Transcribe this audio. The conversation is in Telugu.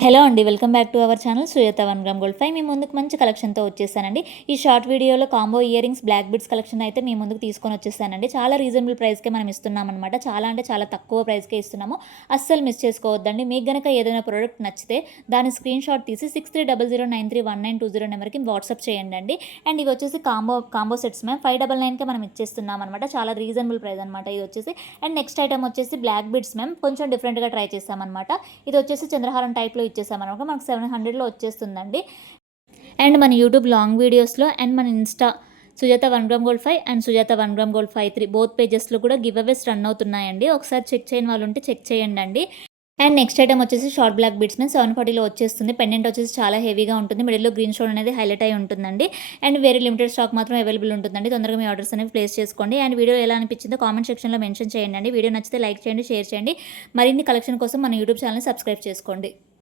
హలో అండి. Welcome back to our channel Sujatha 1 gram gold 5 మీ ముందుకు మంచి కలెక్షన్‌తో వచ్చేసానండి. ఈ షార్ట్ వీడియోలో combo earrings, black beads collection అయితే మీ ముందుకు తీసుకొని వచ్చేసానండి. చాలా రీజనబుల్ ప్రైస్‌కే మనం ఇస్తున్నామనమాట. చాలా అంటే చాలా తక్కువ ప్రైస్‌కే ఇస్తున్నాము. అస్సలు మిస్ చేసుకోవద్దండి. మీకు గనక ఏదైనా ప్రొడక్ట్ నచ్చితే దాని స్క్రీన్ షాట్ తీసి 6300931920 నెంబర్‌కి వాట్సాప్ చేయండండి. అండ్ ఇవి వచ్చేసి కాంబో సెట్స్ మ్యామ్ 599కే మనం ఇచ్చేస్తున్నాం అనమాట. చాలా రీజనబుల్ ప్రైస్ అనమాట ఇది వచ్చేసి. అండ్ నెక్స్ట్ ఐటమ్ వచ్చేసి బ్లాక్ బిడ్స్ మ్యామ్ కొంచెం డిఫరెంట్‌గా ట్రై చేసామనమాట. ఇది వచ్చేసి చంద్రహారం టైప్‌లో ఇచ్చేసామనమాట. మనకు 700లో వచ్చేస్తుందండి. అండ్ మన యూట్యూబ్ లాంగ్ వీడియోస్‌లో అండ్ మన Insta Sujatha 1 gram gold 5 and Sujatha 1 gram gold 53 both పేజెస్‌లో కూడా గివ్ అవేస్ రన్ అవుతున్నాయండి. ఒకసారి చెక్ చేయని వాళ్ళు ఉంటే చెక్ చేయండండి. అండ్ నెక్స్ట్ ఐటమ్ వచ్చేసి షార్ట్ బ్లాక్ బీడ్స్ మీద 740లో వచ్చేస్తుంది. పెండెంట్ వచ్చేసి చాలా హెవీగా ఉంటుంది. మిడిల్‌లో గ్రీన్ స్టోన్ అనేది హైలైట్ అయి ఉంటుందండి. అండ్ వెరీ లిమిటెడ్ స్టాక్ మాత్రం అవైలబుల్ ఉంటుందండి. తొందరగా మీ ఆర్డర్స్ అనేవి ప్లేస్ చేసుకోండి. అండ్ వీడియో ఎలా అనిపించిందో కామెంట్ సెక్షన్‌లో మెన్షన్ చేయండి. వీడియో నచ్చితే లైక్ చేయండి, షేర్ చేయండి. మరిన్ని కలెక్షన్ కోసం మన యూట్యూబ్ ఛానల్‌ని సబ్స్క్రైబ్ చేసుకోండి.